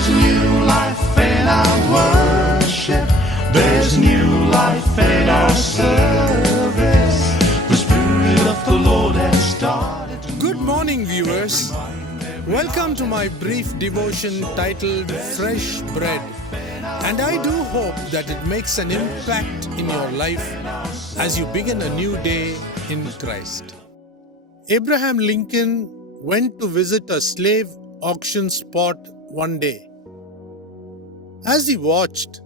There's new life in our worship. There's new life in our service. The Spirit of the Lord has started to Good morning, viewers. Welcome to my brief devotion titled Freshbread. And I do hope that it makes an impact in your life as you begin a new day in Christ. Abraham Lincoln went to visit a slave auction spot one day. As he watched,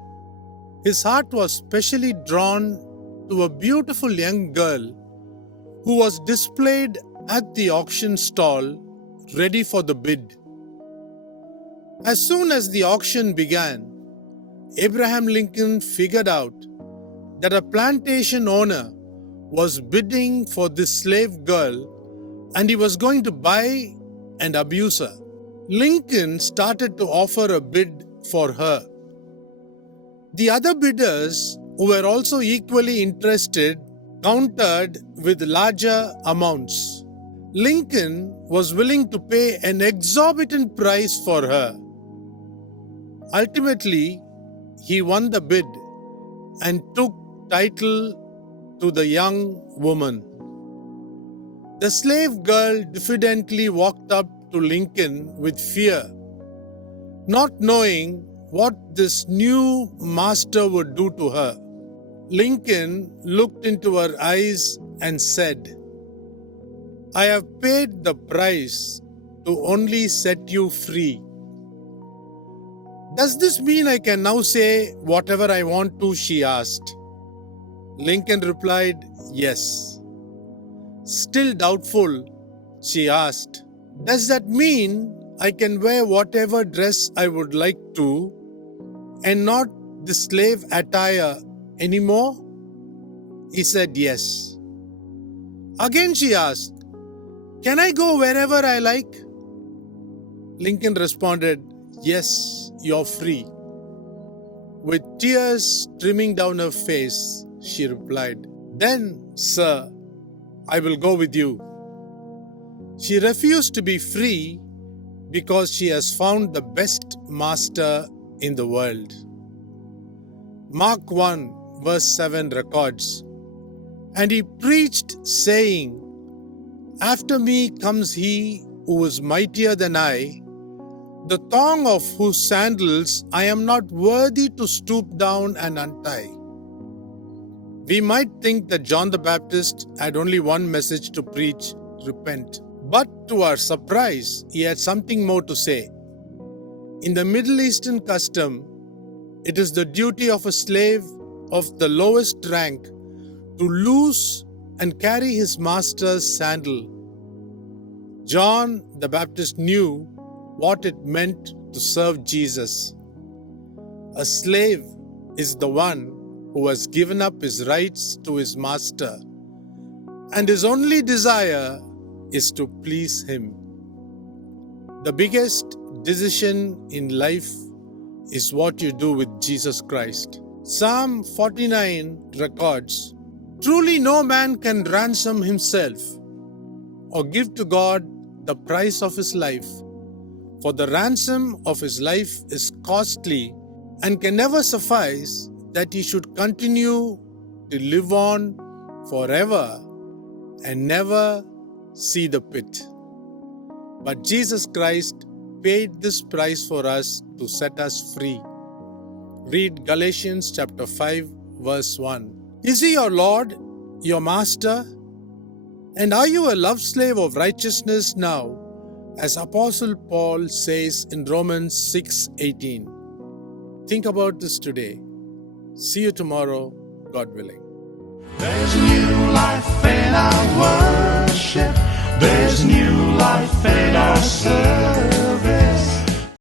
his heart was specially drawn to a beautiful young girl who was displayed at the auction stall, ready for the bid. As soon as the auction began, Abraham Lincoln figured out that a plantation owner was bidding for this slave girl and he was going to buy and abuse her. Lincoln started to offer a bid for her. The other bidders, who were also equally interested, countered with larger amounts. Lincoln was willing to pay an exorbitant price for her. Ultimately, he won the bid and took title to the young woman. The slave girl diffidently walked up to Lincoln with fear, not knowing what this new master would do to her. Lincoln looked into her eyes and said, "I have paid the price to only set you free. Does this mean I can now say whatever I want to?" she asked. Lincoln replied, "Yes." Still doubtful, she asked, "Does that mean I can wear whatever dress I would like to and not the slave attire anymore?" He said, "Yes." Again she asked, "Can I go wherever I like?" Lincoln responded, "Yes, you're free." With tears streaming down her face, she replied, "Then, sir, I will go with you." She refused to be free because she has found the best master in the world. Mark 1 verse 7 records, "And he preached, saying, After me comes he who is mightier than I, the thong of whose sandals I am not worthy to stoop down and untie." We might think that John the Baptist had only one message to preach: repent. But to our surprise, he had something more to say. In the Middle Eastern custom, it is the duty of a slave of the lowest rank to loose and carry his master's sandal. John the Baptist knew what it meant to serve Jesus. A slave is the one who has given up his rights to his master, and his only desire is to please him. The biggest decision in life is what you do with Jesus Christ. Psalm 49 records, "Truly no man can ransom himself or give to God the price of his life, for the ransom of his life is costly and can never suffice that he should continue to live on forever and never see the pit." But Jesus Christ paid this price for us to set us free. Read Galatians chapter 5 verse 1. Is he your Lord, your master? And are you a love slave of righteousness now, as Apostle Paul says in Romans 6:18? Think about this today. See you tomorrow, God willing. There's new life in our